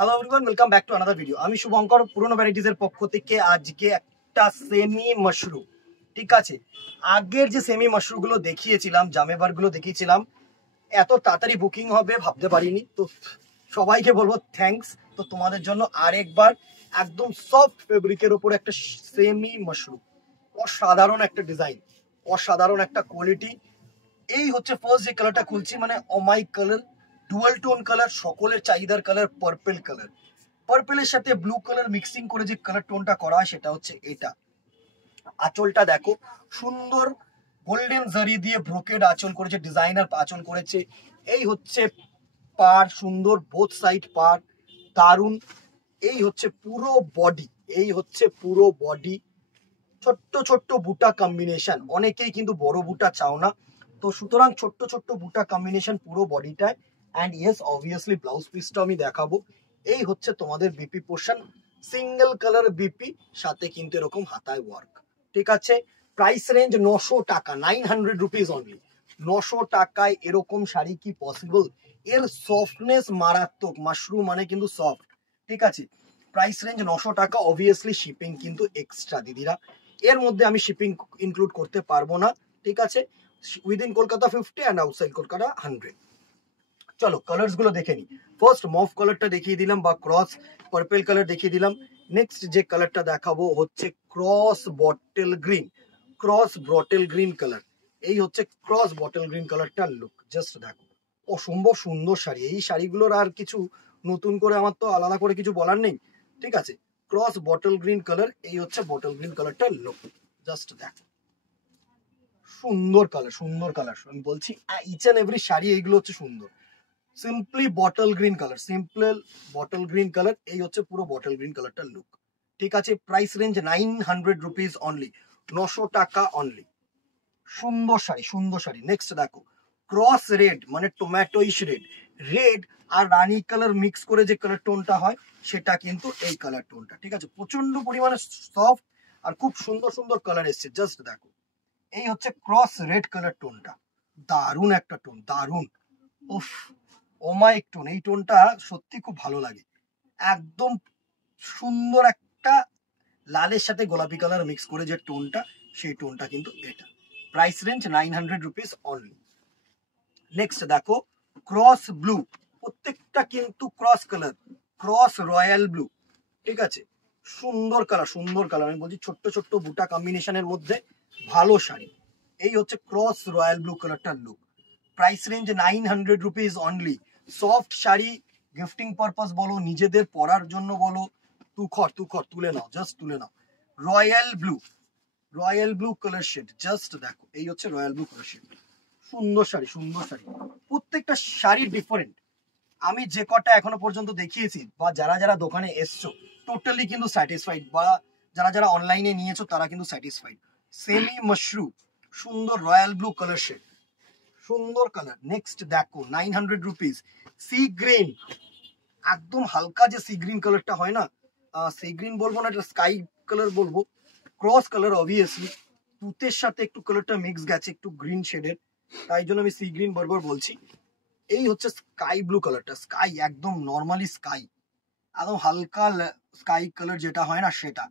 Hello everyone, welcome back to another video. আমি শুভঙ্কর, পুরনো ভ্যারাইটিজের পক্ষ থেকে আজকে একটা সেমি মাশরুম, ঠিক আছে, আগের যে সেমি মাশরুমগুলো দেখিয়েছিলাম, জামেবারগুলো দেখিয়েছিলাম, এত তাড়াতাড়ি বুকিং হবে ভাবতে পারিনি। তো সবাইকে বলবো থ্যাঙ্কস। তো তোমাদের জন্য আরেকবার একদম সফট ফেব্রিকের ওপর একটা সেমি মাশরুম, অসাধারণ একটা ডিজাইন, অসাধারণ একটা কোয়ালিটি। এই হচ্ছে ফার্স্ট যে কালারটা খুলছি, মানে অমাই কালার, ডুয়াল টোন কালার, সকলের চাহিদার কালার, পার্পল কালার। পার্পলের সাথে ব্লু কালার মিক্সিং করে যে কালার টোনটা করা হয় সেটা হচ্ছে এটা। আঁচলটা দেখো, সুন্দর গোল্ডেন জারি দিয়ে ব্রোকেড আঁচল করেছে, ডিজাইনার আঁচল করেছে। এই হচ্ছে পার, সুন্দর বোথ সাইড পার, দারুন। এই হচ্ছে পুরো বডি, এই হচ্ছে পুরো বডি, ছোট্ট ছোট্ট বুটা কম্বিনেশন। অনেকেই কিন্তু বড় বুটা চাও না, তো সুতরাং ছোট্ট ছোট্ট বুটা কম্বিনেশন পুরো বডিটায়। অ্যান্ড ইয়েস, অবভিয়াসলি ব্লাউজ পিসটা আমি দেখাবো। এই হচ্ছে তোমাদের BP portion, single colour BP, সাথে কিন্তু এরকম হাতায় ওয়ার্ক, ঠিক আছে। প্রাইস রেঞ্জ 900 টাকা, 900 রুপিস অনলি। 900 টাকায় এরকম শাড়ি কি পসিবল? এর সফটনেস মারাত্মক, মাশরুম মানে কিন্তু সফট, ঠিক আছে। প্রাইস রেঞ্জ 900 টাকা, অবভিয়াসলি শিপিং কিন্তু এক্সট্রা দিদিরা, এর মধ্যে আমি শিপিং ইনক্লুড করতে পারবো না, ঠিক আছে। Within Kolkata 50 and outside Kolkata 100। চলো কালার্স গুলো দেখে নি। ফার্স্ট মভ কালারটা দেখিয়ে দিলাম, বা ক্রস পার্পল কালার দেখিয়ে দিলাম। নেক্সট যে কালারটা দেখাবো হচ্ছে cross bottle green, cross bottle green colour. এই হচ্ছে ক্রস বটল গ্রিন কালারটার লুক, জাস্ট দেখো, অসম্ভব সুন্দর শাড়ি। এই শাড়িগুলোর আর কিছু নতুন করে আমার তো আলাদা করে কিছু বলার নেই, ঠিক আছে। ক্রস বটল গ্রিন কালার, এই হচ্ছে বটল গ্রিন কালারটার লুক, জাস্ট দেখো, সুন্দর কালার, সুন্দর কালার। আমি বলছি ইচ এন্ড এভরি শাড়ি এইগুলো হচ্ছে সুন্দর। Simply bottle green colour, simple bottle green colour, এই হচ্ছে পুরো বটল গ্রিন কালারটার লুক, ঠিক আছে। প্রাইস রেঞ্জ 900 রুপিস অনলি, 900 টাকা অনলি। সুন্দর শাড়ি, সুন্দর শাড়ি। নেক্সট দেখো ক্রস রেড, মানে টমেটোইশ রেড, রেড আর রানী কালার মিক্স করে যে কালার টোনটা হয় সেটা কিন্তু এই কালার টোনটা, ঠিক আছে। প্রচন্ড পরিমাণে সফট আর খুব সুন্দর সুন্দর কালার এসছে, জাস্ট দেখো। এই হচ্ছে ক্রস রেড কালার টোনটা, দারুণ একটা টোন, দারুণ। উফ, ওমাইক টোন, এই টোনটা সত্যি খুব ভালো লাগে, একদম সুন্দর একটা লালের সাথে গোলাপি কালার মিক্স করে যে টোনটা, সেই টোনটা কিন্তু এটা। Price range 900 rupees only. Next দেখো ক্রস ব্লু, প্রত্যেকটা কিন্তু cross colour, cross royal blue, ঠিক আছে। সুন্দর কালার, সুন্দর কালার। আমি বলছি ছোট্ট ছোট্ট বুটা কম্বিনেশনের মধ্যে ভালো শাড়ি। এই হচ্ছে ক্রস রয়্যাল ব্লু কালারটার look. Price range 900 rupees only. Soft sari, gifting purpose বলো, নিজেদের পরার জন্য বলো, তুখর তুলে নাও, জাস্ট তুলে নাও। Royal blue, royal blue colour shade, just দেখো, এই হচ্ছে রয়্যাল ব্লু কালার শেড। সুন্দর শাড়ি, সুন্দর শাড়ি, প্রত্যেকটা শাড়ি ডিফারেন্ট। আমি যে কটা এখনো পর্যন্ত দেখিয়েছি, বা যারা যারা দোকানে এসছো, টোটালি কিন্তু স্যাটিসফাইড, বা যারা যারা অনলাইনে নিয়েছো তারা কিন্তু স্যাটিসফাইড। সেমি মাশরুম, সুন্দর রয়্যাল ব্লু কালার শেড, সুন্দর কালার। নেক্সট দেখো 900 রুপিস সি গ্রিন, একদম হালকা যে সি গ্রিন কালারটা হয় না, সি গ্রিন বলবো না, এটা স্কাই কালার বলবো, ক্রস কালার। অবভিয়াসলি তুতের সাথে একটু কালারটা মিক্স গেছে, একটু গ্রিন শেডের, তাই জন্য আমি সি গ্রিন বারবার বলছি। এই হচ্ছে স্কাই ব্লু কালারটা, স্কাই, একদম নর্মালি স্কাই, একদম হালকা স্কাই কালার যেটা হয় না সেটা,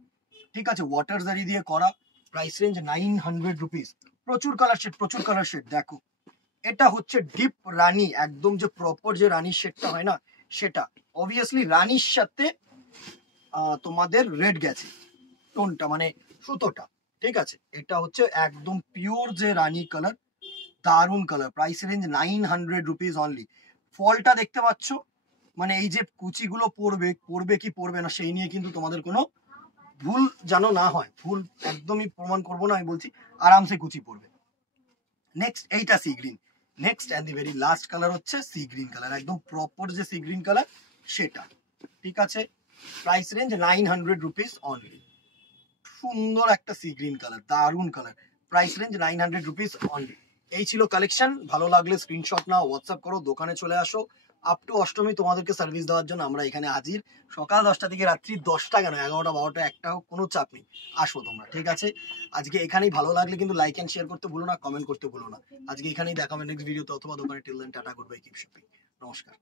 ঠিক আছে। ওয়াটার জারি দিয়ে করা। Price range 900 rupees. প্রচুর কালার শেড, প্রচুর কালার শেড। দেখো এটা হচ্ছে ডিপ রানী, একদম যে প্রপার যে রানীর শেডটা হয় না সেটা। অবভিয়াসলি রানীর সাথে তোমাদের রেড গেছে টোনটা, মানে সুতোটা, ঠিক আছে। এটা হচ্ছে একদম পিওর যে রানী কালার, দারুন colour. Price range 900 rupees only. ফলটা দেখতে পাচ্ছ, মানে এই যে কুচিগুলো পড়বে, পড়বে কি পড়বে না সেই নিয়ে কিন্তু তোমাদের কোনো ভুল যেন না হয়, ভুল একদমই প্রমাণ করবো না, আমি বলছি আরামসে কুচি পড়বে। নেক্সট এইটা sea green. Next and the very last colour হচ্ছে সি গ্রিন কালার, একদম প্রপার যে সি গ্রিন কালার সেটা, ঠিক আছে। Price range 900 rupees only. সুন্দর একটা সি গ্রিন কালার, দারুন colour. Price range 900 rupees only. এই ছিল কালেকশন। ভালো লাগলে স্ক্রিনশট নাও, হোয়াটসঅ্যাপ করো, দোকানে চলে আসো। আপ টু অষ্টমী তোমাদেরকে সার্ভিস দেওয়ার জন্য আমরা এখানে হাজির। সকাল 10টা থেকে রাত্রি 10টা, কেন 11টা 12টা 1টা হোক, কোনো চাপ নেই, আসো তোমরা, ঠিক আছে। আজকে এখানেই, ভালো লাগলে কিন্তু লাইক অ্যান্ড শেয়ার করতে ভুলো না, কমেন্ট করতে ভুলো না। আজকে এখানেই দেখাবে নেক্সট ভিডিওতে, অথবা দোকানে। Till then tata, good bye, keep shopping, নমস্কার।